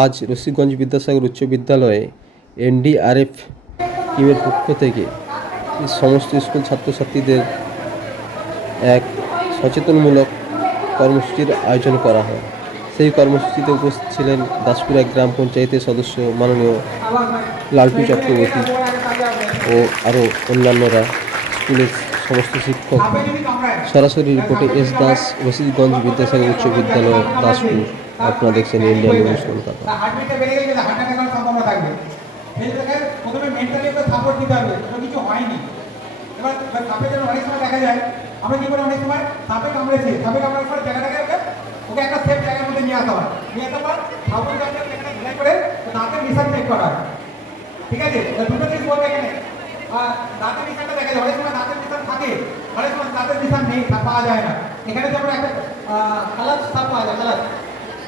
আজ রশিদগঞ্জ বিদ্যাসাগর উচ্চ বিদ্যালয়ে এনডিআরএফ টিমের পক্ষ থেকে সমস্ত স্কুল ছাত্রছাত্রীদের এক সচেতনমূলক কর্মসূচির আয়োজন করা হয়। সেই কর্মসূচিতে উপস্থিত ছিলেন দাসপুরা গ্রাম পঞ্চায়েতের সদস্য মাননীয় লালটু চক্রবর্তী ও আরও অন্যান্যরা স্কুলের সমস্ত শিক্ষক। সরাসরি রিপোর্টে এস দাস, রশিদগঞ্জ বিদ্যাসাগর উচ্চ বিদ্যালয় দাসপুর। আপনারা দেখছেন ইন্ডিয়ান নিউজ কলকাতা আমরা ঠিক আছে? দুটো জিনিস বলবে দাঁতের দেখা যায়। অনেক সময় দাঁতের থাকে, অনেক সময় দাঁতের নেই পাওয়া যায় না। এখানে যেমন একটা কালার সাপ পাওয়া যায় কালার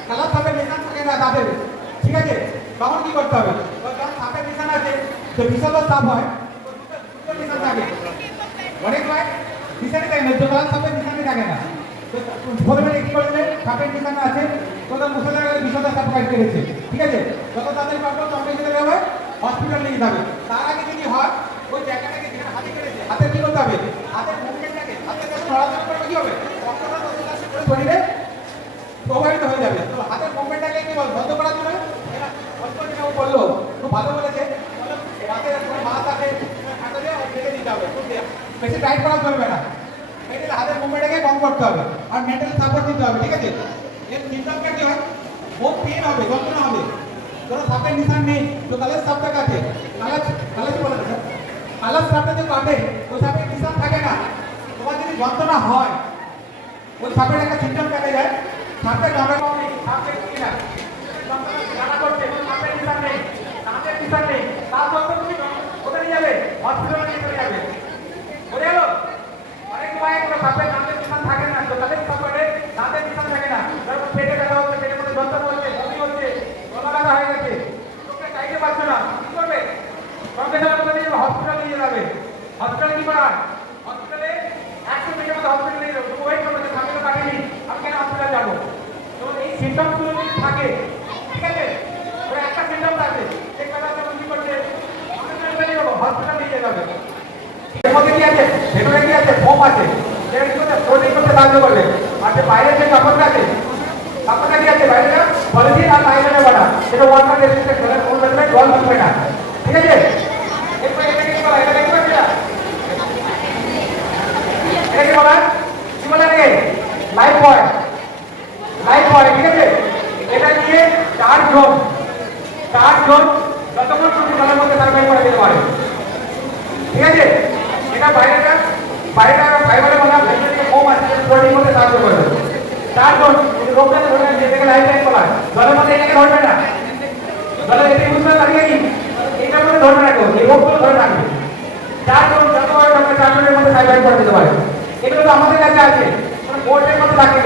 কালার সাপের থাকে না ঠিক আছে? তখন কি করতে হবে? তো যখন আছে যে বিশাল সাপ হয়। তো নিশান থাকে। অনেক সময় নিশানে থাকে না যে কালার সাপের থাকে না। তো প্রথমে কি করবে সাপের নিশান আছে। তো তার মুসলে গেলে বিশাল সাপ কাট কেটেছে ঠিক আছে? যত তাদের পারব তবে যেতে হবে হসপিটাল নিয়ে যাবে। তার আগে যদি হয়, ওই জায়গাটাকে যেখানে হাতে কেটেছে হাতে কি করতে হবে? হাতের মুভমেন্টটাকে হাতে নড়াচড়া করবে কি হবে? শরীরে প্রভাবিত হয়ে যাবে। তো হাতের মুভমেন্টটাকে কি বন্ধ করার জন্য অল্প ও বলল, খুব ভালো বলেছে। কোনো মাছ আছে হাতে ও ফেলে দিতে হবে বেশি টাইট করা চলবে না। মেয়েদের হাতের মুভমেন্টটাকে কম করতে হবে আর মেন্টাল সাপোর্ট দিতে হবে, ঠিক আছে? এর সিমটমটা কি হয়? বহুত পেন হবে, যন্ত্রণা হবে। কোনো সাপের নিশান নেই, তো কালের সাপটা কাটে। কালার কালার কি বলে না কালার সাপটা যে কাটে, ওই সাপের নিশান থাকে না। তোমার যদি যন্ত্রণা হয়, ওই সাপের একটা সিমটম দেখা যায়। কোথায় নিয়ে যাবে? হসপিটালে নিয়ে চলে যাবে। বুঝে অনেক সময় কোনো থাকে না, তো তাদের সাপের দাঁতের নিশান থাকে না। তারপর পেটে ব্যথা হচ্ছে, পেটের মধ্যে যন্ত্রণা হচ্ছে, বমি হচ্ছে, গলা ব্যথা হয়ে গেছে। চোখে চাইতে পারছ না, কি করবে? সঙ্গে নিয়ে হসপিটালে নিয়ে যাবে। হসপিটালে কি করা হসপিটালে একশো মিনিটের মধ্যে হসপিটালে নিয়ে যাব ওয়েট করবে যে সামনে তো কাটেনি আমি কেন হসপিটালে যাব এই যদি ঠিক আছে? একটা সিমটম থাকে হসপিটালে নিয়ে যাবে। এর মধ্যে কি আছে? ভেতরে কি আছে? ফোম আছে। কি করছে? প্রোটিন করতে সাহায্য করবে আর বাইরে যে কাপড়টা আছে, কাপড়টা কি আছে বাইরে? পলিথিন আর নাইলনে বানা সেটা ওয়াটার রেজিস্ট্যান্ট করে কোন ভেতরে জল ঢুকবে না। ঠিক আছে? এরপর এটা বলা? কি বলা? লাইফ বয় লাইফ বয় ঠিক আছে এটা নিয়ে জন চার জন যতক্ষণ তুমি জলের মধ্যে সার্ভাইভ করা যেতে পারে। ঠিক আছে? এটা বাইরেটা বাইরেটা ফাইবারের মধ্যে ভেতরে ফোম আছে প্রোটিন করতে সাহায্য করবে। চারজন এই রোগটাকে ধরে যেটাকে লাইফ টাইম বলা জলের মধ্যে এটাকে ধরবে না। জলের এতে বুঝতে পারবে কি এইটার মধ্যে না কেউ এই রোগগুলো ধরে রাখবে চারজন যত হয় আমরা চারজনের মধ্যে সার্ভাইভ করে দিতে পারে। এগুলো আমাদের কাছে আছে। মধ্যে রাখতে